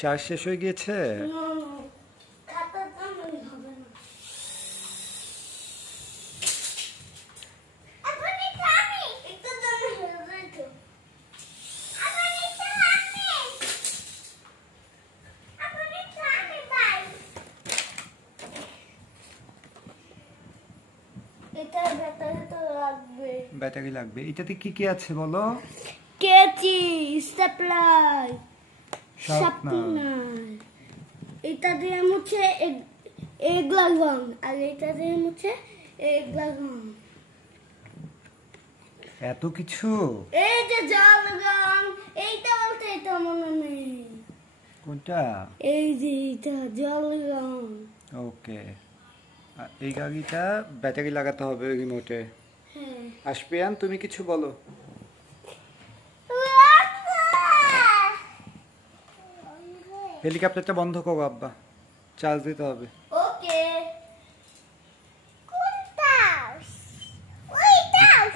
Charge শেষ হয়ে গিয়েছে। ব্যাটারি লাগবে। এটাতে কি কি আছে বলো? কেচি, স্টেপলার, শার্পনার। এটা দিয়ে হচ্ছে এগ লাগান, আর এটা দিয়ে হচ্ছে এগ লাগান। এত কিছু? এই যে জল লাগান, এইটা বলতে এটা মনে নেই। কোনটা? এই যে এটা জল লাগান। ওকে। এই গাড়িটা ব্যাটারি লাগাতে হবে রিমোটে। হ্যাঁ। আশপিয়ান, তুমি কিছু বলো। হেলিকপ্টারটা বন্ধ করো আব্বা, চার্জ দিতে হবে। ওকে।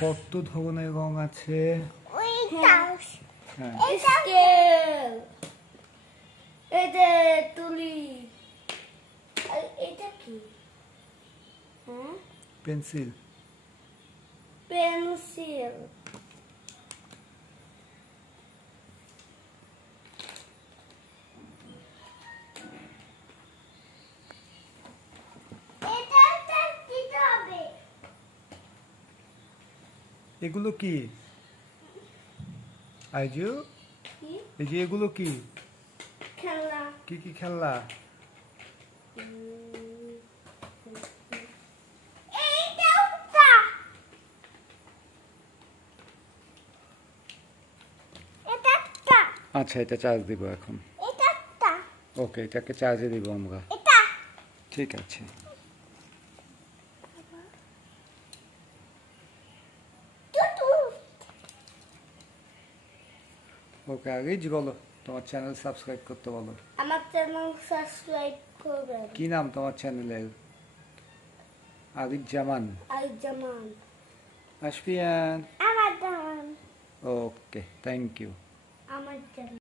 কত ধরনের রং আছে। হ্যাঁ, স্কেল, এটা তুলি, আর এটা কি? হ্যাঁ, পেন্সিল। পেন্সিল। এগুলো কি? আইজু, এই যে এগুলো কি? খেলনা। কি কি খেলনা? আচ্ছা, এটা চার্জ দিব এখন। ওকে, এটাকে চার্জে দিব আমরা। ঠিক আছে। ওকে, আগেই বলো তোমার চ্যানেল সাবস্ক্রাইব করতে বলো। আমার চ্যানেল সাবস্ক্রাইব করবেন। কি নাম তোমার চ্যানেলের? আরিফ জামান। আরিফ জামান। আশপিয়ান। আমার চ্যানেল। Okay, thank you. আমার চ্যানেল।